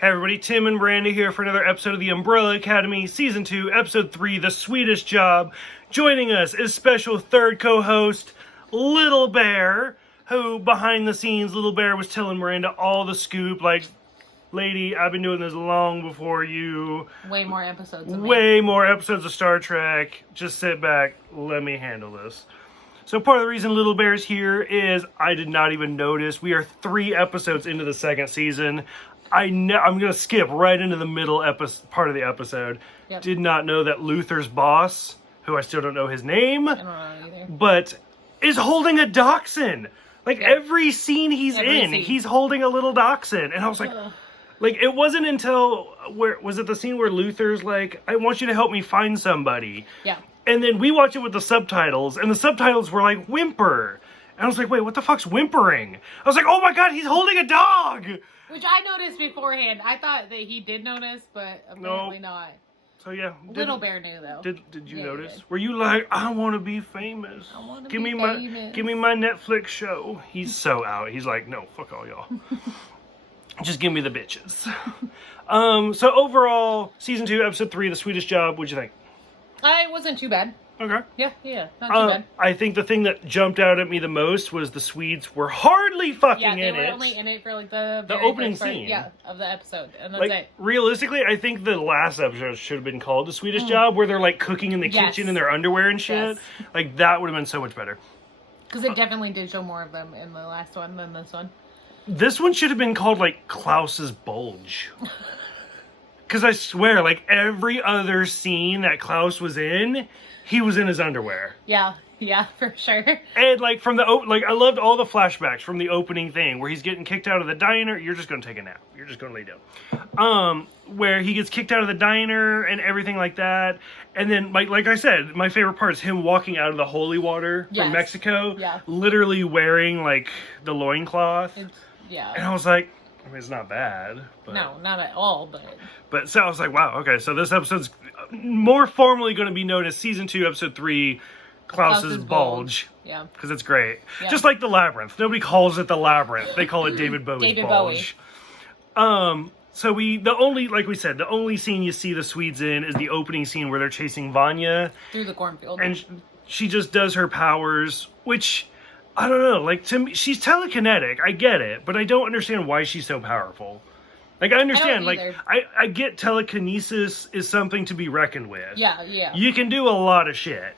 Hey everybody, Tim and Miranda here for another episode of the Umbrella Academy, Season 2, Episode 3, The Swedish Job. Joining us is special third co-host, Little Bear, who, behind the scenes, Little Bear was telling Miranda all the scoop, like, lady, I've been doing this long before you. Way more episodes of me. Way more episodes of Star Trek. Just sit back, let me handle this. So part of the reason Little Bear's here is I did not even notice. We are 3 episodes into the second season. I'm going to skip right into the middle part of the episode. Yep. Did not know that Luther's boss, who I still don't know his name, I don't know either. but is holding a dachshund. Like, Yep. every scene he's in, scene. he's holding a little dachshund. And I was like, it wasn't until, was it the scene where Luther's like, I want you to help me find somebody. Yeah. And then we watch it with the subtitles, and the subtitles were like, whimper. And I was like, wait, what the fuck's whimpering? I was like, oh my god, he's holding a dog! Which I noticed beforehand. I thought that he did notice, but apparently not. So yeah. Little Bear knew, though. Did you Yeah, notice? he did. Were you like, I want to be famous? I want to Give be me famous. give me my Netflix show. He's so out. He's like, no, fuck all y'all. Just give me the bitches. So overall, Season 2, Episode 3, The Swedish Job, what'd you think? It wasn't too bad. Okay. Yeah, not too bad. I think the thing that jumped out at me the most was the Swedes were hardly fucking Yeah, they in were it. only in it for like the very opening first part, scene. yeah, of the episode, and that's Like, it. realistically, I think the last episode should have been called The Swedish Job, where they're, like, cooking in the Yes. kitchen in their underwear and shit. Yes. Like, that would have been so much better. Because it definitely did show more of them in the last one than this one. This one should have been called, like, Klaus's Bulge. Because I swear, like, every other scene that Klaus was in, he was in his underwear. Yeah, for sure. And, like, I loved all the flashbacks from the opening thing, where he's getting kicked out of the diner. You're just going to take a nap. You're just going to lay down. Where he gets kicked out of the diner and everything like that. And then, like I said, my favorite part is him walking out of the holy water from Yes. Mexico. Yeah. Literally wearing, like, the loincloth. Yeah. And I was like, I mean, it's not bad. But, No, not at all, But so I was like, wow, okay, so this episode's more formally going to be known as Season 2, Episode 3, Klaus's Bulge. Yeah. Because it's great. Yeah. Just like the Labyrinth. Nobody calls it the Labyrinth. They call it David Bowie's David Bulge. So the only scene you see the Swedes in is the opening scene where they're chasing Vanya. Through the cornfield. And she just does her powers, which, I don't know, like, to me, she's telekinetic. I get it, but I don't understand why she's so powerful. Like, I understand, like, either. I get telekinesis is something to be reckoned with. Yeah. You can do a lot of shit.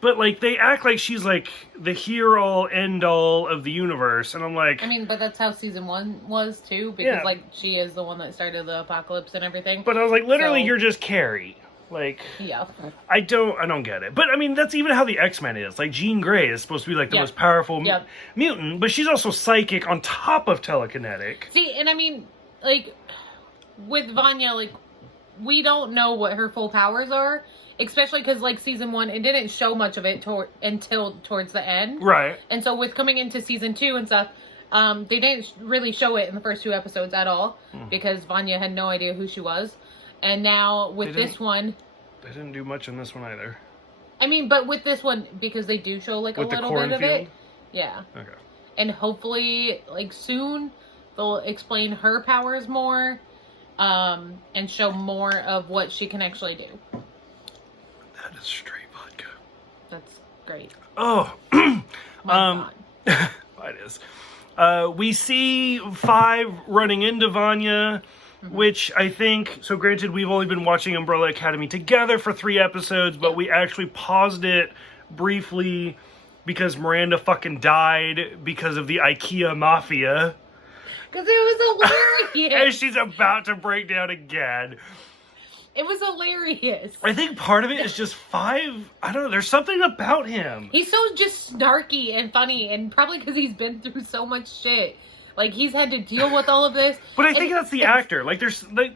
But, like, they act like she's, like, the here-all, end-all of the universe. And I'm like... I mean, but that's how Season 1 was, too. Because, Yeah. like, she is the one that started the apocalypse and everything. But I was like, literally, So- you're just Carrie. Like... Yeah. I don't get it. But, I mean, that's even how the X-Men is. Like, Jean Grey is supposed to be, like, the Yep. most powerful Yep. mutant. But she's also psychic on top of telekinetic. See, and I mean, like, with Vanya, like, we don't know what her full powers are. Especially because, like, Season 1, it didn't show much of it until towards the end. Right. And so with coming into Season 2 and stuff, they didn't really show it in the first 2 episodes at all. Because Vanya had no idea who she was. And now with this one... They didn't do much in this one either. I mean, but with this one, because they do show, like, With a the little bit of cornfield? it. Yeah. Okay. And hopefully, like, soon, they'll explain her powers more. And show more of what she can actually do. That is straight vodka. That's great. Oh. My God. It is. We see 5 running into Vanya, which I think, so granted, we've only been watching Umbrella Academy together for 3 episodes, but we actually paused it briefly because Miranda fucking died because of the IKEA mafia. Because it was And hilarious. she's about to break down again. It was hilarious. I think part of it is just 5, I don't know, there's something about him. He's so just snarky and funny, and probably because he's been through so much shit. Like, he's had to deal with all of this. But I think that's the actor. Like,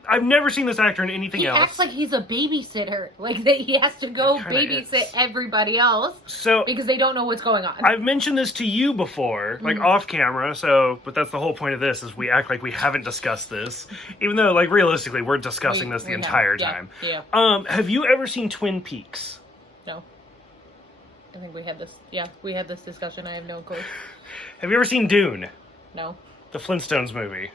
I've never seen this actor in anything He else. acts like he's a babysitter. Like, that he has to go He kinda babysit is. everybody else So because they don't know what's going on. I've mentioned this to you before, like off camera, but that's the whole point of this, is we act like we haven't discussed this. Even though, like, realistically, we're discussing this the entire time. Yeah. Have you ever seen Twin Peaks? No. I think we had this. Yeah, we had this discussion. I have no clue. Have you ever seen Dune? No. The Flintstones movie?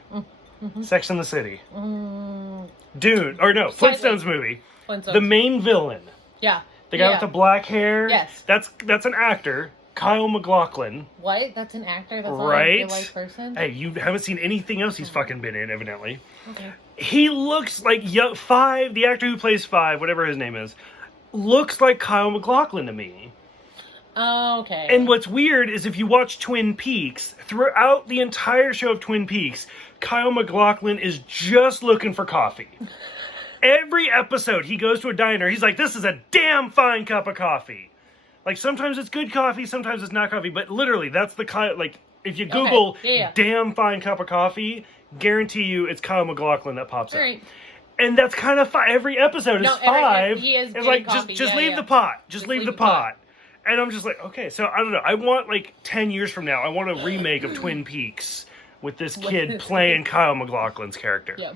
Sex and the City. Dune. Or no, Flintstones movie. The main villain. Yeah. The guy with the black hair. Yes. That's an actor. Kyle MacLachlan. What? That's an actor? That's not right? a real-life person? Hey, you haven't seen anything else he's fucking been in, evidently. Okay. He looks like Five, the actor who plays Five, whatever his name is, looks like Kyle MacLachlan to me. Oh, okay. And what's weird is if you watch Twin Peaks, throughout the entire show of Twin Peaks, Kyle MacLachlan is just looking for coffee. Every episode, he goes to a diner, he's like, this is a damn fine cup of coffee. Like, sometimes it's good coffee, sometimes it's not coffee, but literally, that's the kind, like, if you Google damn fine cup of coffee, guarantee you it's Kyle MacLachlan that pops up. Right. And that's kind of every episode is Five. He is it's like, coffee. just leave the pot. Just leave the pot. And I'm just like, okay, so I don't know. I want, like, 10 years from now, I want a remake of Twin Peaks with this kid playing Kyle MacLachlan's character. Yeah.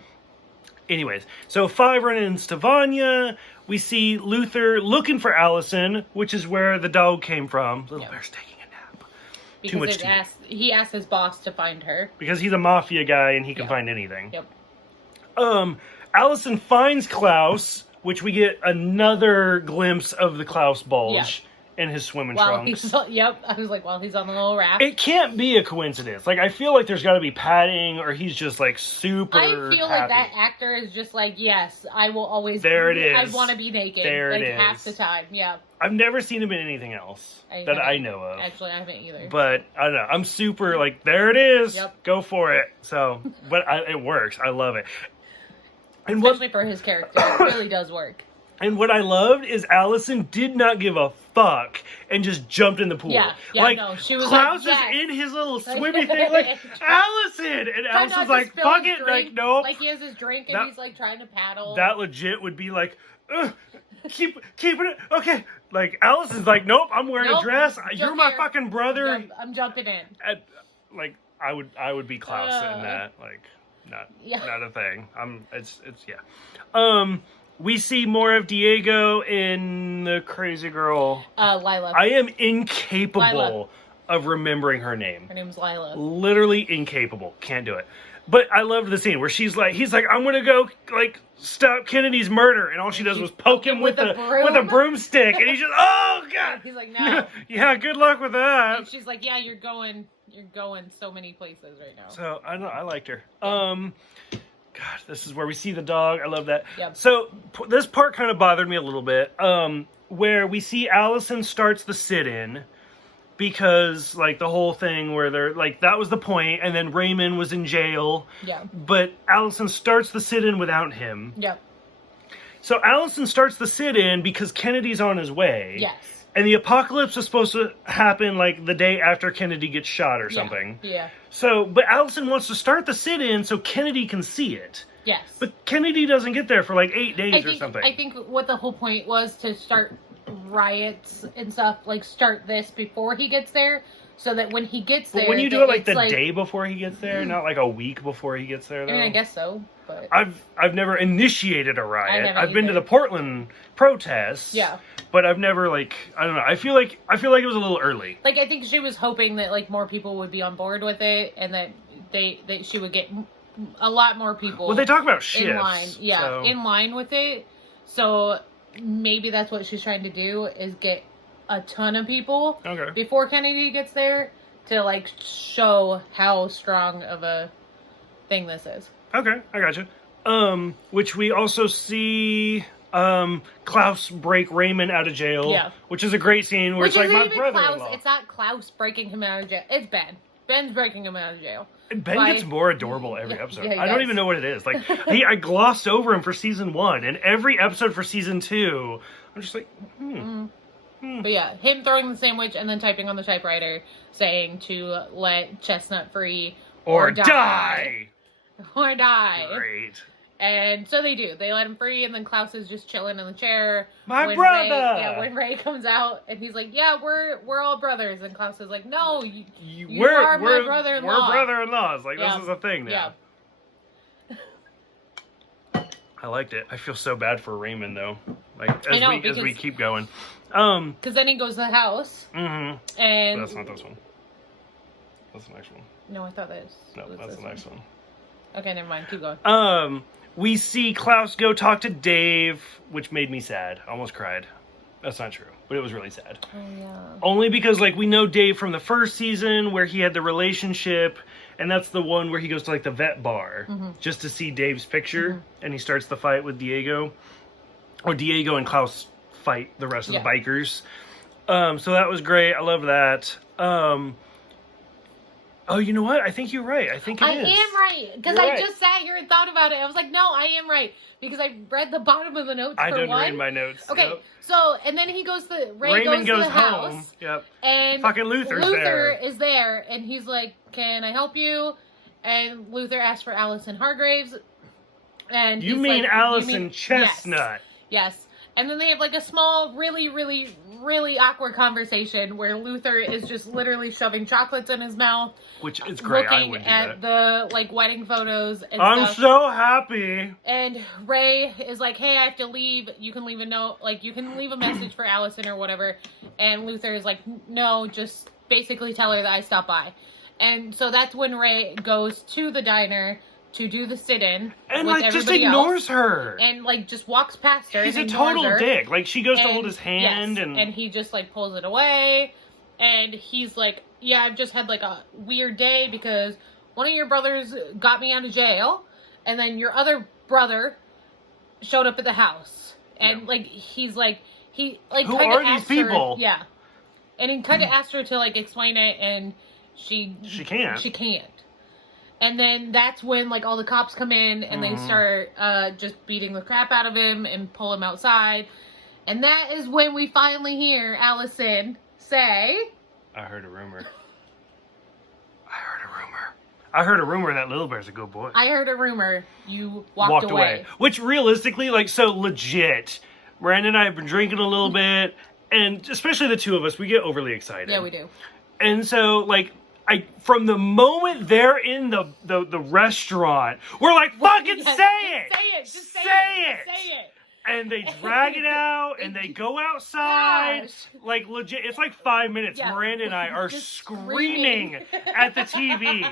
Anyways, so Five run into Vanya. We see Luther looking for Allison, which is where the dog came from. Little Bear's taking a nap. Because Too much tea. He asked his boss to find her. Because he's a mafia guy and he can find anything. Yep. Allison finds Klaus, which we get another glimpse of the Klaus bulge in his swimming trunks. I was like, he's on the little raft. It can't be a coincidence. Like, I feel like there's got to be padding, or he's just, like, super I feel happy. like that actor is just like, yes, I will always... There it is. I want to be naked. There it is. Half the time, yeah. I've never seen him in anything else that I know of. Actually, I haven't either. But, I don't know. I'm super, like, there it is. Yep. Go for it. So, but it works. I love it. And especially for his character. It really does work. And what I loved is Allison did not give a fuck and just jumped in the pool. Yeah, no, she was Klaus like, is in his little swimmy thing, like, Allison! And Allison's like, fuck it, like, nope. Like, he has his drink and he's, like, trying to paddle. That legit would be like, keeping it, okay. Like, Allison's like, nope, I'm wearing a dress. You're my fucking brother. I'm jumping in. Like, I would be Klaus in that. Like, not a thing. It's we see more of Diego in the crazy girl. Lila. I am incapable of remembering her name. Her name's Lila. Literally incapable. Can't do it. But I loved the scene where he's like, I'm gonna go, like, stop Kennedy's murder, and all she does was poke him with a broomstick, and he's just, oh god. He's like, no. Yeah, good luck with that. And she's like, yeah, you're going so many places right now. So I don't know, I liked her. God, this is where we see the dog. I love that. Yep. So this part kind of bothered me a little bit, where we see Allison starts the sit-in because, like, the whole thing where they're, like, that was the point, and then Raymond was in jail. Yeah. But Allison starts the sit-in without him. Yep. So Allison starts the sit-in because Kennedy's on his way. Yes. And the apocalypse is supposed to happen, like, the day after Kennedy gets shot or something. Yeah. So, but Allison wants to start the sit-in so Kennedy can see it. Yes. But Kennedy doesn't get there for, like, 8 days or something. I think what the whole point was to start riots and stuff, like, start this before he gets there, so that when he gets there... But when you do it, like, the day before he gets there, not, like, a week before he gets there, though? I mean, I guess so, but... I've never initiated a riot. I've been to either. the Portland protests. Yeah. But I've never, like, I don't know. I feel like it was a little early. Like, I think she was hoping that, like, more people would be on board with it, and that she would get a lot more people. Well, they talk about shifts. In line, in line with it. So maybe that's what she's trying to do, is get a ton of people before Kennedy gets there to, like, show how strong of a thing this is. Okay, I gotcha. Which we also see Klaus break Raymond out of jail, which is a great scene where it's like my brother-in-law. It's not Klaus breaking him out of jail. It's Ben. Ben's breaking him out of jail. Ben gets more adorable every episode. I don't even know what it is. Like, I glossed over him for season 1, and every episode for season 2, I'm just like, But yeah, him throwing the sandwich and then typing on the typewriter saying to let Chestnut free or die. Or die. Great. And so they do. They let him free, and then Klaus is just chilling in the chair. My brother! When Ray comes out, and he's like, yeah, we're all brothers. And Klaus is like, no, you are my brother-in-law. We're brother-in-laws. Like, this is a thing now. Yeah. I liked it. I feel so bad for Raymond, though. Like, as we keep going. Because then he goes to the house. Mm-hmm. And... But that's not this one. That's the next one. No, I thought that was... No, that's the next one. Okay, never mind. Keep going. We see Klaus go talk to Dave, which made me sad. I almost cried. That's not true, but it was really sad. Oh, yeah. Only because, like, we know Dave from the first season where he had the relationship, and that's the one where he goes to, like, the vet bar just to see Dave's picture, and he starts the fight with Diego. Or Diego and Klaus fight the rest of the bikers. So that was great. I love that. Oh, you know what? I think you're right. I think it is. I am right. Because I just sat here and thought about it. I was like, no, I am right. Because I read the bottom of the notes I didn't read my notes. Okay, so, and then he goes to, Raymond goes to the home. house. Yep. And fucking Luther is there. And he's like, can I help you? And Luther asks for Allison Hargraves. And you mean like, Allison Chestnut. Yes. And then they have like a small, really, really, really awkward conversation where Luther is just literally shoving chocolates in his mouth. Which is great. Looking at the like wedding photos and I'm stuff. so happy. And Ray is like, hey, I have to leave. You can leave a note. Like, you can leave a message for Allison or whatever. And Luther is like, no, just basically tell her that I stopped by. And so that's when Ray goes to the diner to do the sit-in and with like just ignores her and like just walks past her. He's a total dick. Like she goes to hold his hand and he just like pulls it away, and he's like, yeah, I've just had like a weird day because one of your brothers got me out of jail, and then your other brother showed up at the house, and like he's like he like who are these people? And he kind of asked her to like explain it, and she can't. And then that's when, like, all the cops come in and they start just beating the crap out of him and pull him outside. And that is when we finally hear Allison say... I heard a rumor. I heard a rumor that Little Bear's a good boy. I heard a rumor you walked away. Which, realistically, like, so legit. Miranda and I have been drinking a little bit. And especially the two of us, we get overly excited. Yeah, we do. And so, like... from the moment they're in the restaurant, we're like, fucking say it! Say it! Just say it! Say it! And they drag it out, and they go outside. Gosh. Like, legit, it's like 5 minutes. Yeah. Miranda and I are screaming at the TV.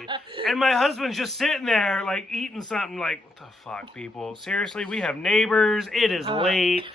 And my husband's just sitting there, like, eating something like, what the fuck, people? Seriously, we have neighbors. It is late.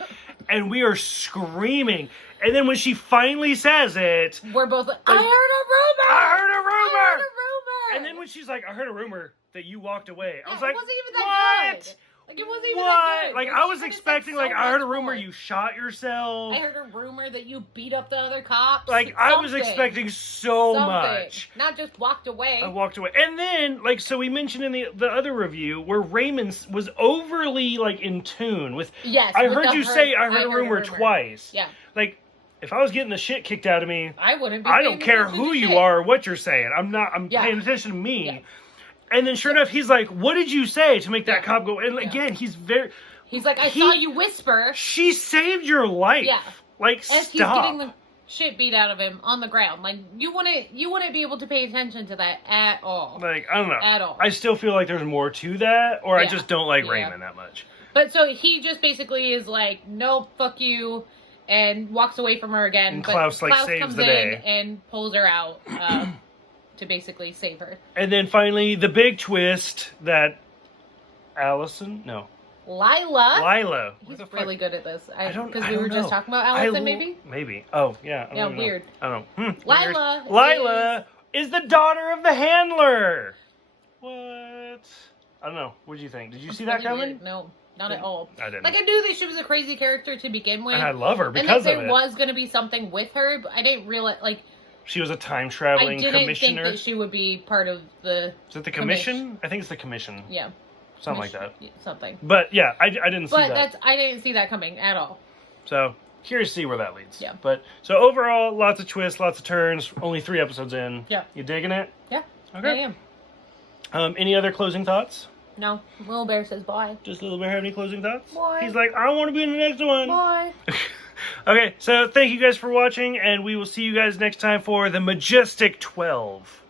And we are screaming. And then when she finally says it... we're both like, I heard a rumor! I heard a rumor! I heard a rumor! And then when she's like, I heard a rumor that you walked away. I was it like, wasn't even that what? good. Like, it wasn't even that good. Like, I was expecting, like, I heard a rumor you shot yourself. I heard a rumor that you beat up the other cops. Like, I was expecting so much. Not just walked away. I walked away. And then, like, so we mentioned in the other review where Raymond was overly, like, in tune with... Yes. I heard you say I heard a rumor twice. Yeah. Like, if I was getting the shit kicked out of me... I wouldn't be I don't care who you are or what you're saying. I'm paying attention to me. Yeah. And then sure enough, he's like, what did you say to make that cop go? And again, he's like, I saw you whisper. She saved your life. Yeah. Like, as stop. He's getting the shit beat out of him on the ground. Like, you wouldn't be able to pay attention to that at all. Like, I don't know. At all. I still feel like there's more to that, or I just don't like Raymond that much. But so he just basically is like, no, fuck you, and walks away from her again. And but Klaus saves comes the day. and pulls her out to basically save her. And then finally, the big twist that Lila. He's really good at this. Because we don't were know. just talking about Allison, maybe? Maybe. Oh, yeah. I don't know. Weird. I don't know. Lila is the daughter of the handler. What? I don't know. What did you think? Did you see that coming? Weird. No. Not at all. I didn't. Like, I knew that she was a crazy character to begin with. And I love her because of it. And that there was going to be something with her, but I didn't realize, like... She was a time-traveling commissioner. I didn't think that she would be part of the... Is it the commission? I think it's the commission. Yeah. Something like that. Something. But, yeah, I didn't see that. I didn't see that coming at all. So, curious to see where that leads. Yeah. But, so overall, lots of twists, lots of turns, only 3 episodes in. Yeah. You digging it? Yeah. Okay. Yeah, I am. Any other closing thoughts? No. Little Bear says bye. Just Little Bear have any closing thoughts? Bye. He's like, I want to be in the next one. Bye. Okay, so thank you guys for watching, and we will see you guys next time for the Majestic 12.